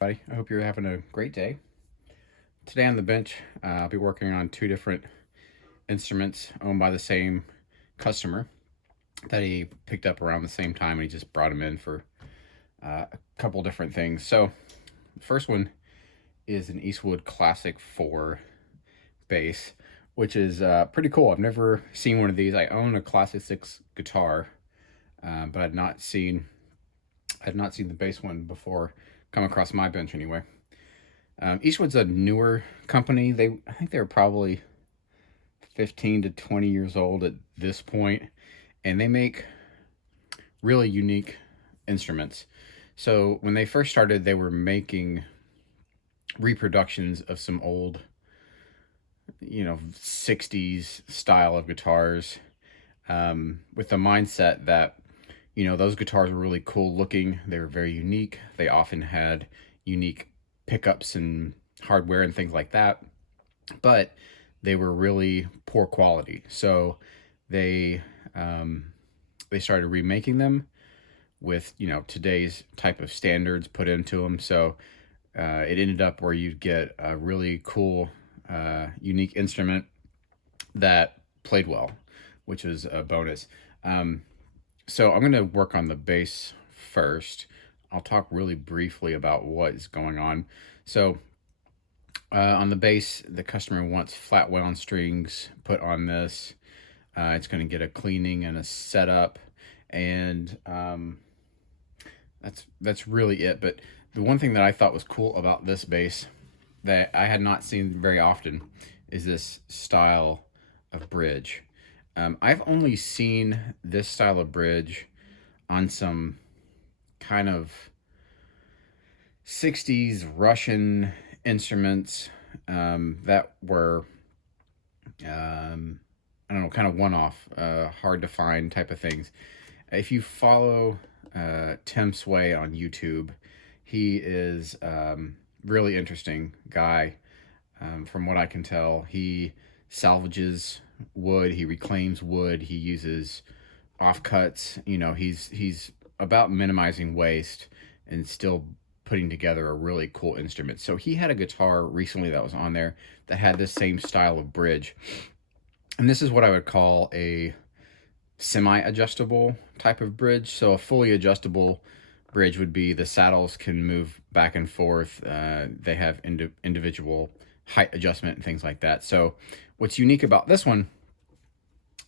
Buddy, I hope you're having a great day. Today on the bench, I'll be working on two different instruments owned by the same customer that he picked up around the same time, and he just brought them in for a couple different things. So, the first one is an Eastwood Classic 4 bass, which is pretty cool. I've never seen one of these. I own a Classic 6 guitar, but I'd not seen the bass one before come across my bench anyway. Eastwood's a newer company. I think they're probably 15 to 20 years old at this point, and they make really unique instruments. So when they first started, they were making reproductions of some old, 60s style of guitars, with the mindset that, those guitars were really cool looking. They were very unique. They often had unique pickups and hardware and things like that, but they were really poor quality. So they they started remaking them with today's type of standards put into them. So it ended up where you'd get a really cool, unique instrument that played well, which is a bonus. So I'm going to work on the bass first. I'll talk really briefly about what is going on. So on the bass, the customer wants flat wound strings put on this. It's going to get a cleaning and a setup, and that's really it. But the one thing that I thought was cool about this bass that I had not seen very often is this style of bridge. I've only seen this style of bridge on some kind of 60s Russian instruments that were, I don't know, kind of one off, hard to find type of things. If you follow Tim Sway on YouTube, he is really interesting guy. From what I can tell, he salvages wood, he reclaims wood, he uses offcuts. He's about minimizing waste and still putting together a really cool instrument. So he had a guitar recently that was on there that had this same style of bridge. And this is what I would call a semi-adjustable type of bridge. So a fully adjustable bridge would be the saddles can move back and forth. They have individual height adjustment and things like that. So what's unique about this one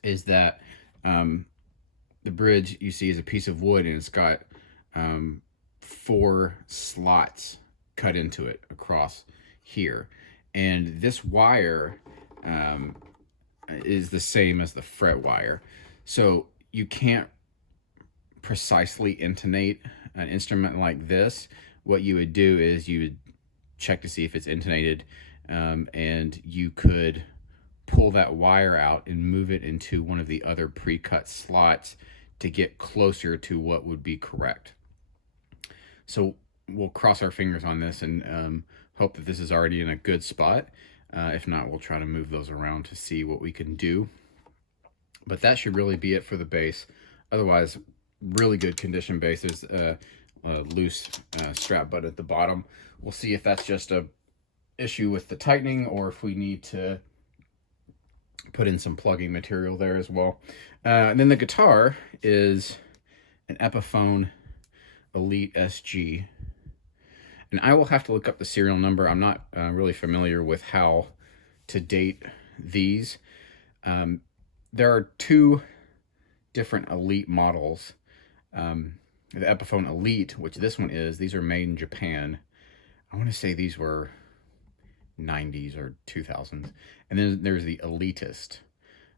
is that the bridge you see is a piece of wood, and it's got 4 slots cut into it across here. And this wire is the same as the fret wire. So you can't precisely intonate an instrument like this. What you would do is you would check to see if it's intonated, and you could pull that wire out and move it into one of the other pre-cut slots to get closer to what would be correct. So we'll cross our fingers on this and hope that this is already in a good spot. If not, we'll try to move those around to see what we can do. But that should really be it for the bass. Otherwise, really good condition bass. There's a loose strap butt at the bottom. We'll see if that's just a issue with the tightening or if we need to put in some plugging material there as well. And then the guitar is an Epiphone Elite SG. And I will have to look up the serial number. I'm not really familiar with how to date these. There are 2 different Elite models. The Epiphone Elite, which this one is, these are made in Japan. I want to say these were 90s or 2000s. And then there's the Elitist,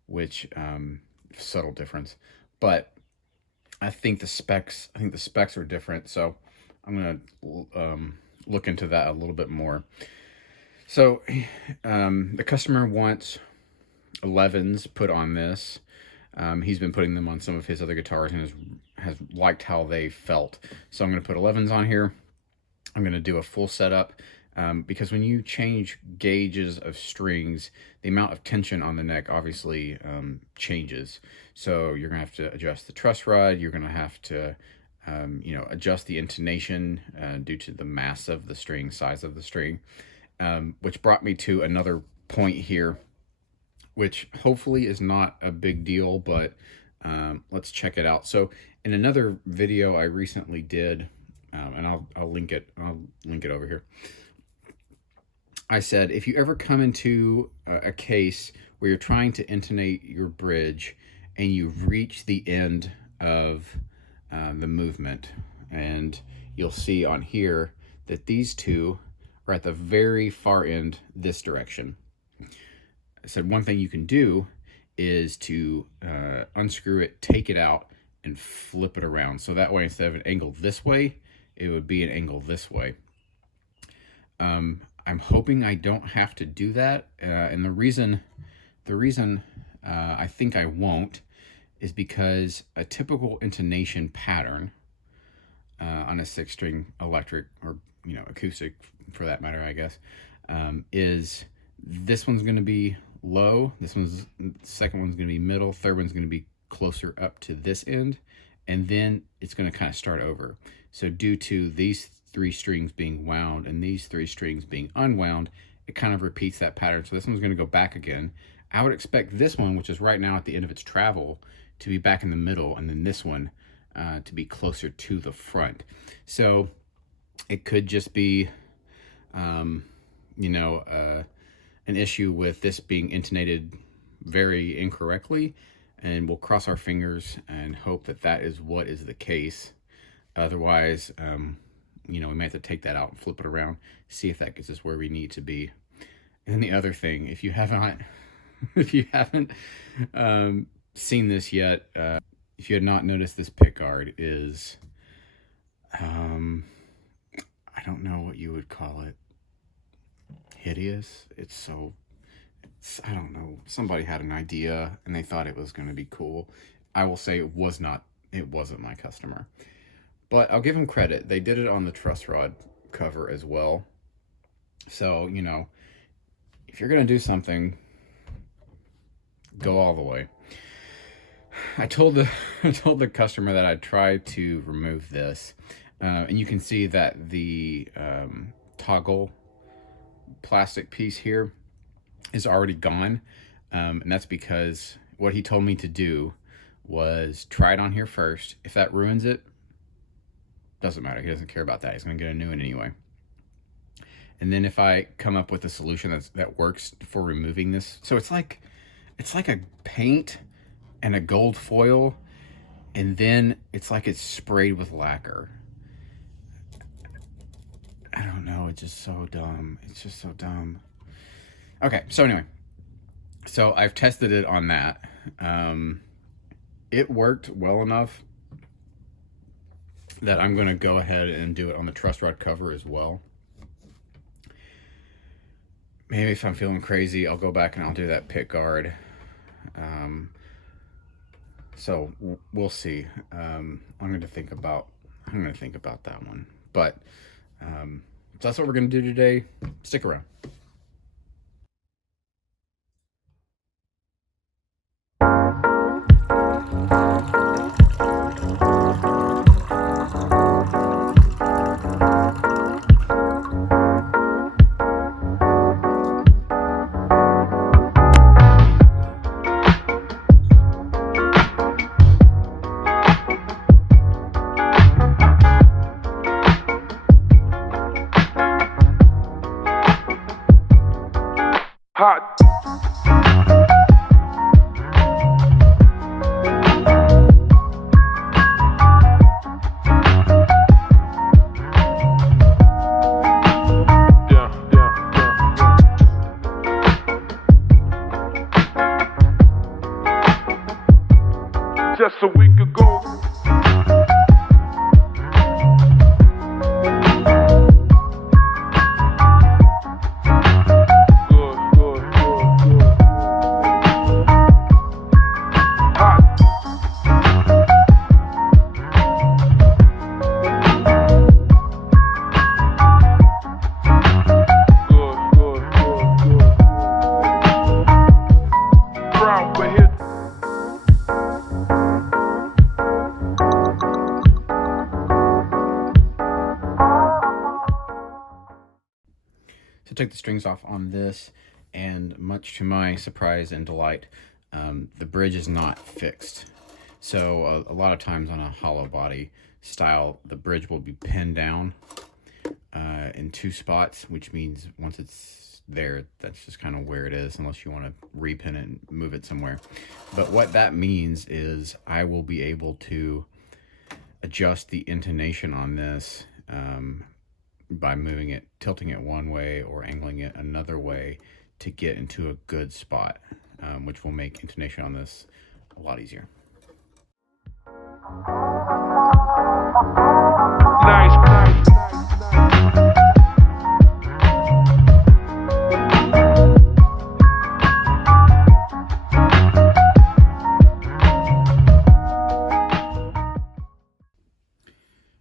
which subtle difference. But I think the specs are different. So I'm gonna look into that a little bit more. So the customer wants 11s put on this. He's been putting them on some of his other guitars and has liked how they felt. So I'm going to put 11s on here. I'm going to do a full setup, because when you change gauges of strings, the amount of tension on the neck obviously changes. So you're going to have to adjust the truss rod. You're going to have to you know, adjust the intonation due to the mass of the string, size of the string, which brought me to another point here, which hopefully is not a big deal, but let's check it out. So in another video I recently did, and I'll link it over here. I said, if you ever come into a case where you're trying to intonate your bridge and you've reached the end of the movement, and you'll see on here that these two are at the very far end this direction. I said one thing you can do is to unscrew it, take it out, and flip it around. So that way, instead of an angle this way, it would be an angle this way. I'm hoping I don't have to do that, and the reason I think I won't is because a typical intonation pattern on a 6-string electric, or you know, acoustic for that matter, I guess, is this one's going to be low, second one's going to be middle, third one's going to be closer up to this end, and then it's going to kind of start over. So due to these 3 strings being wound and these 3 strings being unwound, it kind of repeats that pattern. So this one's going to go back again. I would expect this one, which is right now at the end of its travel, to be back in the middle, and then this one to be closer to the front. So it could just be, you know, an issue with this being intonated very incorrectly, and we'll cross our fingers and hope that that is what is the case. Otherwise, you know, we might have to take that out and flip it around, see if that gets us where we need to be. And the other thing, if you haven't seen this yet, if you had not noticed, this pickguard is, I don't know what you would call it, hideous. I don't know. Somebody had an idea and they thought it was going to be cool. I will say it wasn't my customer. But I'll give them credit. They did it on the truss rod cover as well. So, you know, if you're going to do something, go all the way. I told the customer that I'd try to remove this. And you can see that the toggle plastic piece here is already gone. And that's because what he told me to do was try it on here first. If that ruins it, doesn't matter. He doesn't care about that. He's going to get a new one anyway. And then if I come up with a solution that works for removing this, so it's like a paint and a gold foil, and then it's like it's sprayed with lacquer. I don't know. It's just so dumb. It's just so dumb. Okay. So anyway, so I've tested it on that. It worked well enough that I'm going to go ahead and do it on the truss rod cover as well. Maybe if I'm feeling crazy, I'll go back and I'll do that pick guard. So we'll see. I'm going to think about that one. But so that's what we're going to do today. Stick around. So take the strings off on this, and much to my surprise and delight, the bridge is not fixed. So a lot of times on a hollow body style, the bridge will be pinned down in 2 spots, which means once it's there, that's just kind of where it is, unless you want to repin it and move it somewhere. But what that means is I will be able to adjust the intonation on this by moving it, tilting it one way or angling it another way to get into a good spot, which will make intonation on this a lot easier.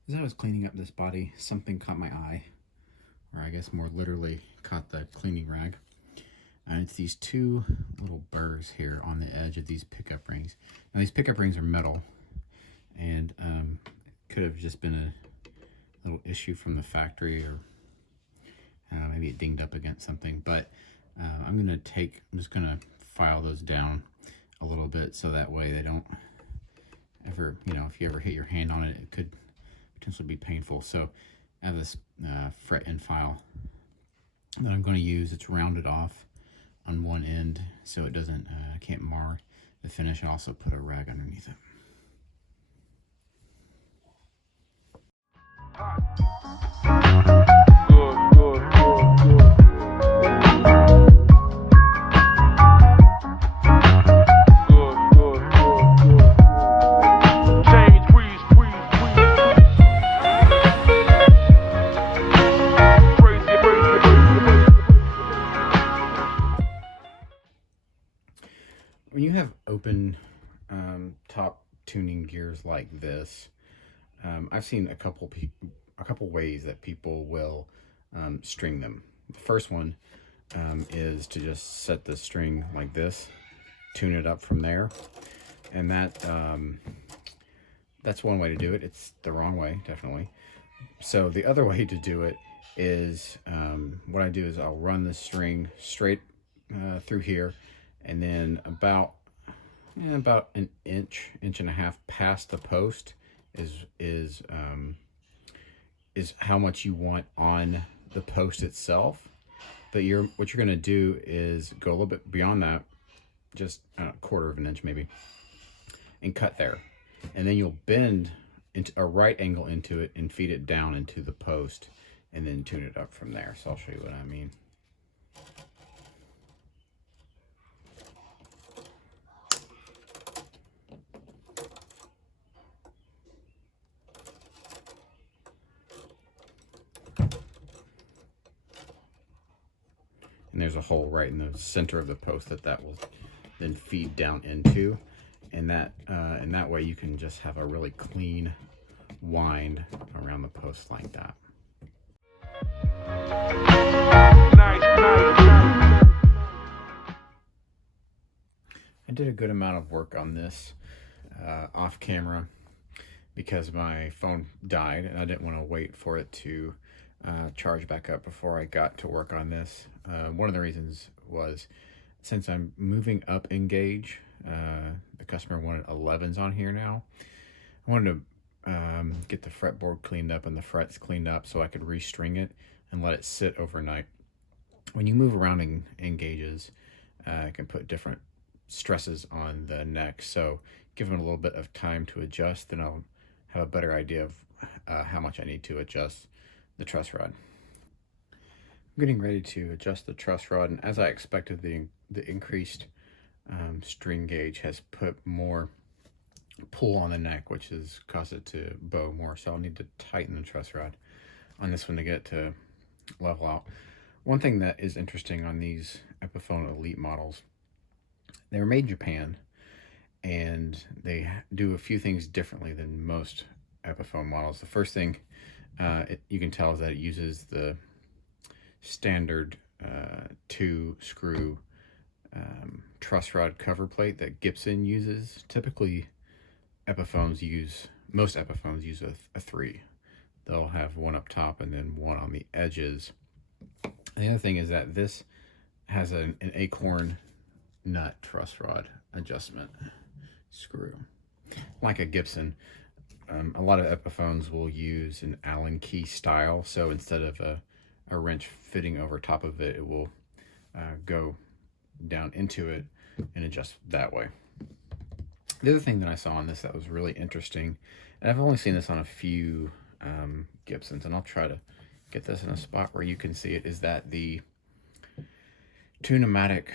As I was cleaning up this body, something caught my eye, or I guess more literally caught the cleaning rag. And it's these 2 little burrs here on the edge of these pickup rings. Now these pickup rings are metal, and could have just been a little issue from the factory, or maybe it dinged up against something. But I'm just gonna file those down a little bit so that way they don't ever, if you ever hit your hand on it, it could potentially be painful. So I have this fret end file that I'm going to use. It's rounded off on one end so it doesn't can't mar the finish. I also put a rag underneath it. When you have open top tuning gears like this, I've seen a couple ways that people will string them. The first one is to just set the string like this, tune it up from there, and that's one way to do it. It's the wrong way, definitely. So the other way to do it is what I do is I'll run the string straight through here, and then about an inch and a half past the post is how much you want on the post itself. But what you're going to do is go a little bit beyond that, just a quarter of an inch maybe, and cut there, and then you'll bend into a right angle into it and feed it down into the post, and then tune it up from there. So I'll show you what I mean. And there's a hole right in the center of the post that will then feed down into, and that way you can just have a really clean wind around the post like that. I did a good amount of work on this off camera because my phone died and I didn't want to wait for it to charge back up before I got to work on this. One of the reasons was, since I'm moving up in gauge, the customer wanted 11s on here now. I wanted to get the fretboard cleaned up and the frets cleaned up so I could restring it and let it sit overnight. When you move around in gauges, it can put different stresses on the neck. So give them a little bit of time to adjust, then I'll have a better idea of how much I need to adjust the truss rod. I'm getting ready to adjust the truss rod, and as I expected, the increased string gauge has put more pull on the neck, which has caused it to bow more. So I'll need to tighten the truss rod on this one to get it to level out. One thing that is interesting on these Epiphone Elite models, they were made in Japan, and they do a few things differently than most Epiphone models. The first thing you can tell is that it uses the standard 2-screw truss rod cover plate that Gibson uses. Typically, most Epiphones use a 3. They'll have one up top and then one on the edges. The other thing is that this has an acorn nut truss rod adjustment screw, like a Gibson. A lot of Epiphones will use an Allen key style, so instead of a wrench fitting over top of it, it will go down into it and adjust that way. The other thing that I saw on this that was really interesting, and I've only seen this on a few Gibsons, and I'll try to get this in a spot where you can see it, is that the two pneumatic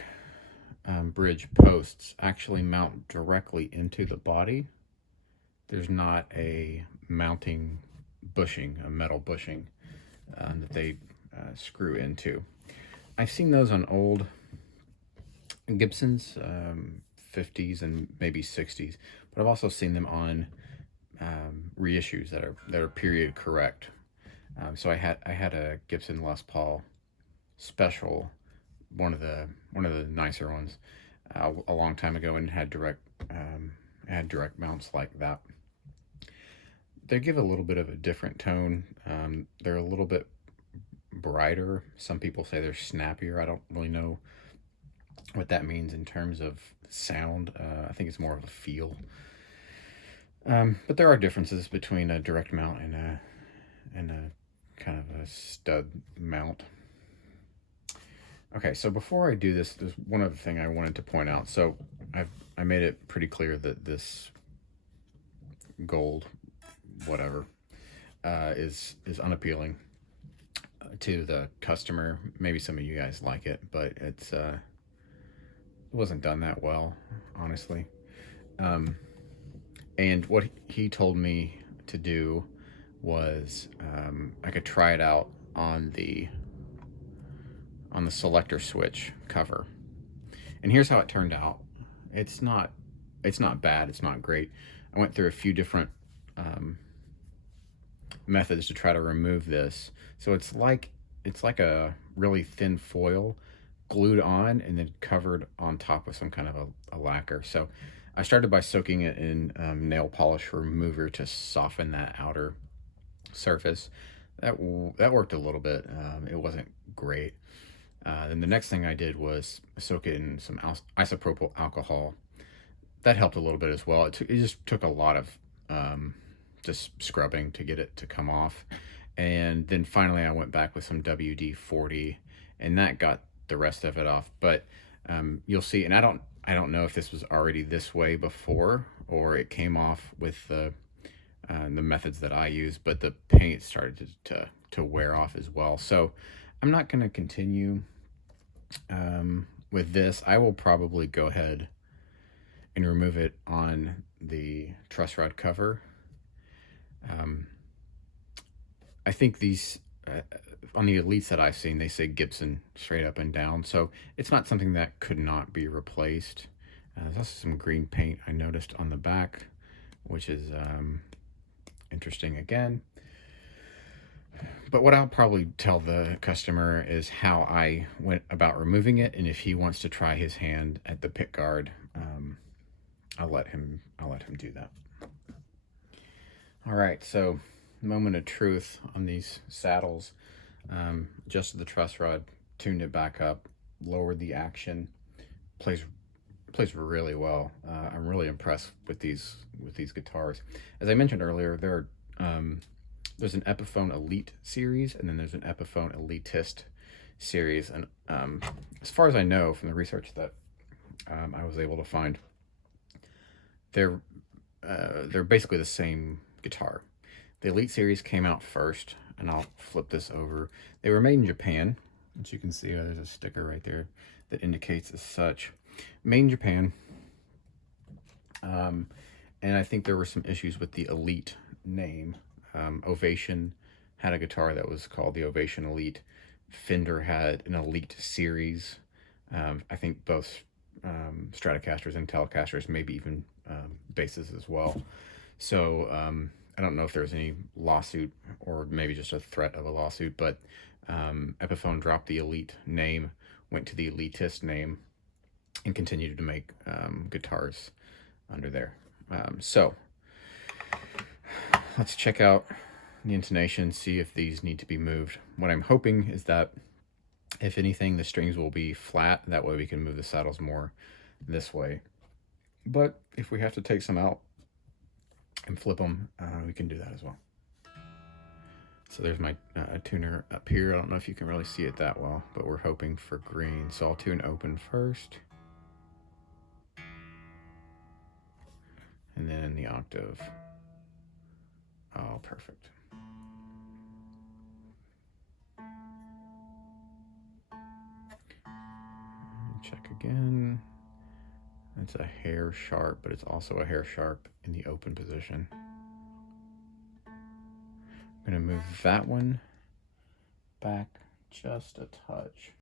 bridge posts actually mount directly into the body. There's not a mounting bushing, a metal bushing that they screw into. I've seen those on old Gibsons, 50s and maybe 60s, but I've also seen them on reissues that are period correct. So I had a Gibson Les Paul Special, one of the nicer ones, a long time ago, and had direct mounts like that. They give a little bit of a different tone. They're a little bit brighter. Some people say they're snappier. I don't really know what that means in terms of sound. I think it's more of a feel. But there are differences between a direct mount and a kind of a stud mount. Okay, so before I do this, there's one other thing I wanted to point out. So I made it pretty clear that this gold, whatever, is unappealing to the customer. Maybe some of you guys like it, but it wasn't done that well, honestly. And what he told me to do was I could try it out on the selector switch cover, and here's how it turned out. It's not bad. It's not great. I went through a few different methods to try to remove this. So it's like a really thin foil glued on and then covered on top with some kind of a lacquer. So I started by soaking it in nail polish remover to soften that outer surface. That worked a little bit. It wasn't great. Then the next thing I did was soak it in some isopropyl alcohol. That helped a little bit as well. It just took a lot of just scrubbing to get it to come off. And then finally I went back with some WD-40, and that got the rest of it off. But you'll see, and I don't know if this was already this way before or it came off with the methods that I use, but the paint started to wear off as well. So I'm not going to continue with this. I will probably go ahead and remove it on the truss rod cover. I think these on the Elites that I've seen, they say Gibson straight up and down, so it's not something that could not be replaced. There's also some green paint I noticed on the back, which is interesting again. But what I'll probably tell the customer is how I went about removing it, and if he wants to try his hand at the pick guard, I'll let him do that. All right, so moment of truth on these saddles. Adjusted the truss rod, tuned it back up, lowered the action. Plays really well. I'm really impressed with these guitars. As I mentioned earlier, there's an Epiphone Elite series, and then there's an Epiphone Elitist series. And as far as I know from the research that I was able to find, they're basically the same guitar. The Elite series came out first, and I'll flip this over. They were made in Japan. As you can see, there's a sticker right there that indicates as such. Made in Japan. And I think there were some issues with the Elite name. Ovation had a guitar that was called the Ovation Elite. Fender had an Elite series. I think both Stratocasters and Telecasters, maybe even basses as well. So I don't know if there's any lawsuit or maybe just a threat of a lawsuit, but Epiphone dropped the Elite name, went to the Elitist name, and continued to make guitars under there. So let's check out the intonation, see if these need to be moved. What I'm hoping is that If anything, the strings will be flat. That way we can move the saddles more this way. But if we have to take some out and flip them, we can do that as well. So there's my tuner up here. I don't know if you can really see it that well, but we're hoping for green. So I'll tune open first. And then the octave. Oh, perfect. Check again. It's a hair sharp, but it's also a hair sharp in the open position. I'm going to move that one back just a touch.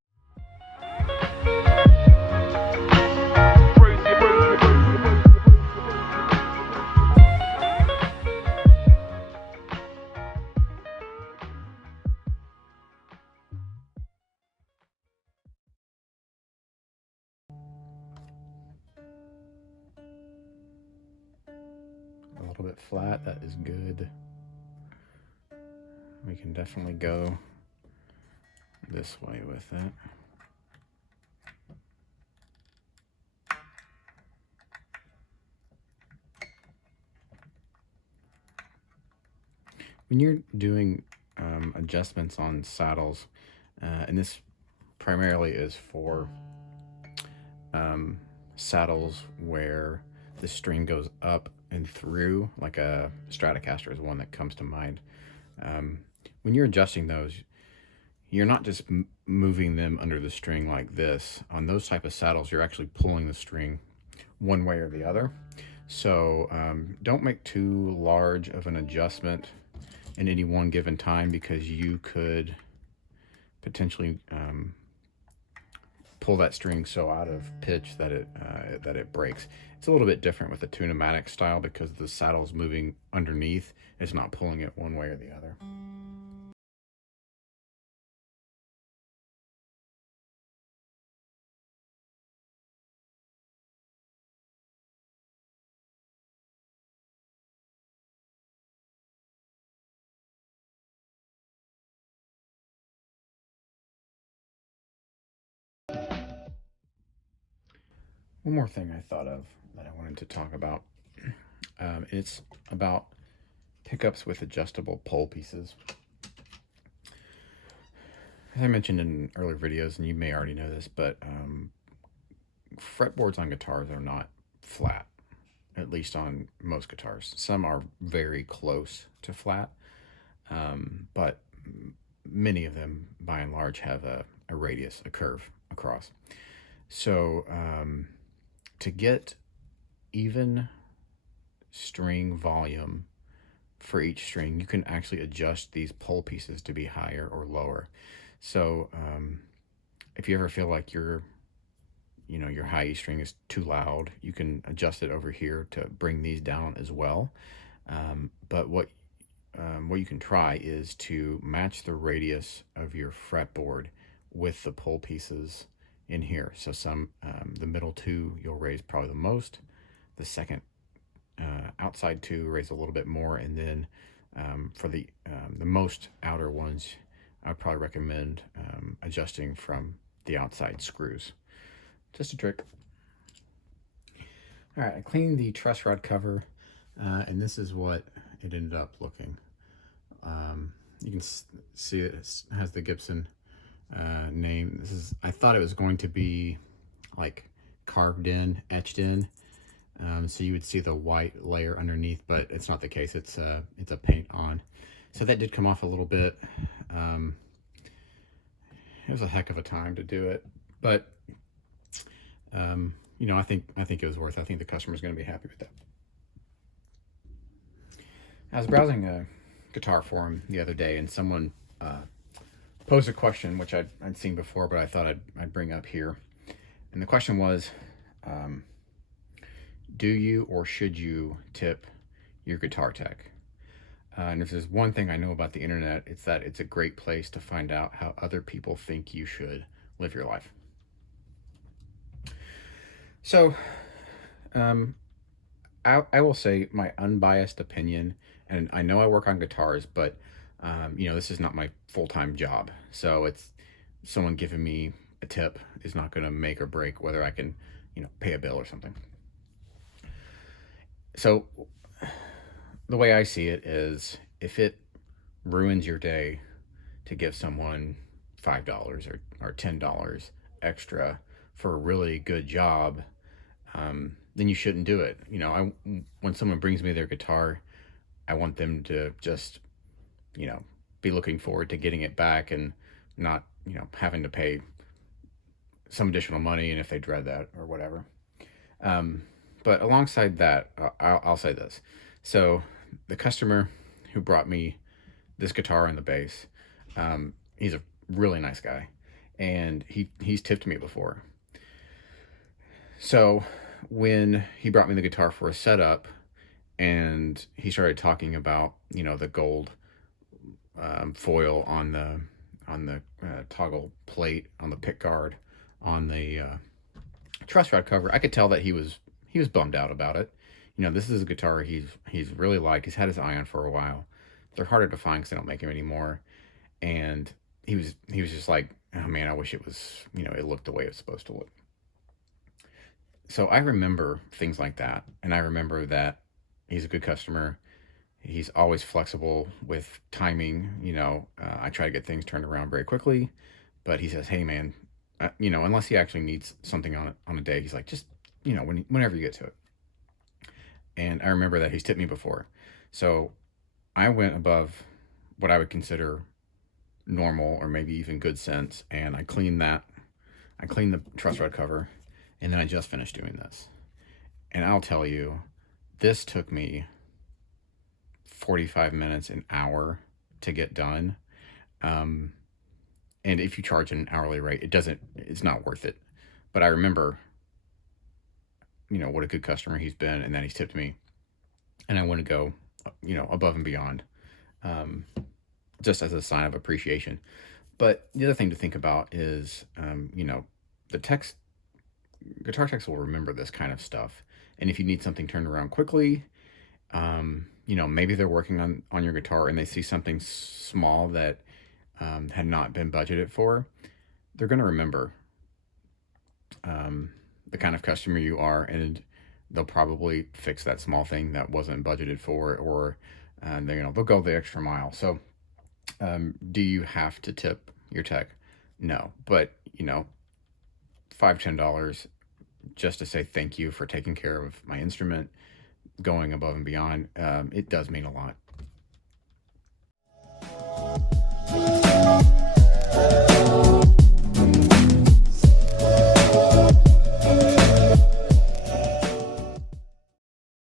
A little bit flat, that is good. We can definitely go this way with it. When you're doing adjustments on saddles, and this primarily is for saddles where the string goes up and through, like a Stratocaster is one that comes to mind. When you're adjusting those, you're not just moving them under the string like this. On those type of saddles, you're actually pulling the string one way or the other. So don't make too large of an adjustment in any one given time, because you could potentially pull that string so out of pitch that it breaks. It's a little bit different with the Tune-o-matic style because the saddle's moving underneath. It's not pulling it one way or the other. One more thing I thought of that I wanted to talk about. It's about pickups with adjustable pole pieces. As I mentioned in earlier videos, and you may already know this, but fretboards on guitars are not flat, at least on most guitars. Some are very close to flat, but many of them, by and large, have a radius, a curve across. So to get even string volume for each string, you can actually adjust these pole pieces to be higher or lower. So if you ever feel like your high E string is too loud, you can adjust it over here to bring these down as well. But what you can try is to match the radius of your fretboard with the pole pieces in here. So the middle two you'll raise probably the most, the second outside two raise a little bit more, and then for the most outer ones, I would probably recommend adjusting from the outside screws. Just a trick. All right, I cleaned the truss rod cover, and this is what it ended up looking. You can see it has the Gibson name. I thought it was going to be like carved in, etched in, so you would see the white layer underneath, but it's not the case. It's a paint on. So that did come off a little bit. It was a heck of a time to do it, but I think it was worth it. I think the customer's going to be happy with that. I was browsing a guitar forum the other day, and someone posed a question which I'd seen before, but I thought I'd bring up here. And the question was, do you or should you tip your guitar tech? And if there's one thing I know about the internet, it's that it's a great place to find out how other people think you should live your life. So I will say my unbiased opinion, and I know I work on guitars, but this is not my full-time job. So someone giving me a tip is not going to make or break whether I can, pay a bill or something. So the way I see it is, if it ruins your day to give someone $5 or $10 extra for a really good job, then you shouldn't do it. When someone brings me their guitar, I want them to just, you know, be looking forward to getting it back and not, having to pay some additional money, and if they dread that or whatever. Um, but alongside that, I'll say this. So the customer who brought me this guitar and the bass, he's a really nice guy, and he's tipped me before. So when he brought me the guitar for a setup, and he started talking about, the gold foil on the toggle plate on the pick guard on the truss rod cover, I could tell that he was bummed out about it. This is a guitar he's really liked. He's had his eye on for a while. They're harder to find because they don't make them anymore. And he was just like, oh man, I wish it was, it looked the way it was supposed to look. So I remember things like that, and I remember that he's a good customer. He's always flexible with timing. I try to get things turned around very quickly, but he says, "Hey, man, unless he actually needs something on a day, he's like, just whenever you get to it." And I remember that he's tipped me before, so I went above what I would consider normal or maybe even good sense, and I cleaned that. I cleaned the truss rod cover, and then I just finished doing this. And I'll tell you, this took me 45 minutes, an hour to get done. Um, and if you charge an hourly rate, it's not worth it. But I remember, what a good customer he's been, and that he's tipped me. And I want to go, above and beyond, um, just as a sign of appreciation. But the other thing to think about is, the text guitar techs will remember this kind of stuff. And if you need something turned around quickly, maybe they're working on your guitar and they see something small that had not been budgeted for, they're going to remember the kind of customer you are, and they'll probably fix that small thing that wasn't budgeted for, or they'll go the extra mile. So do you have to tip your tech? No, but $5-10 just to say thank you for taking care of my instrument, going above and beyond, it does mean a lot.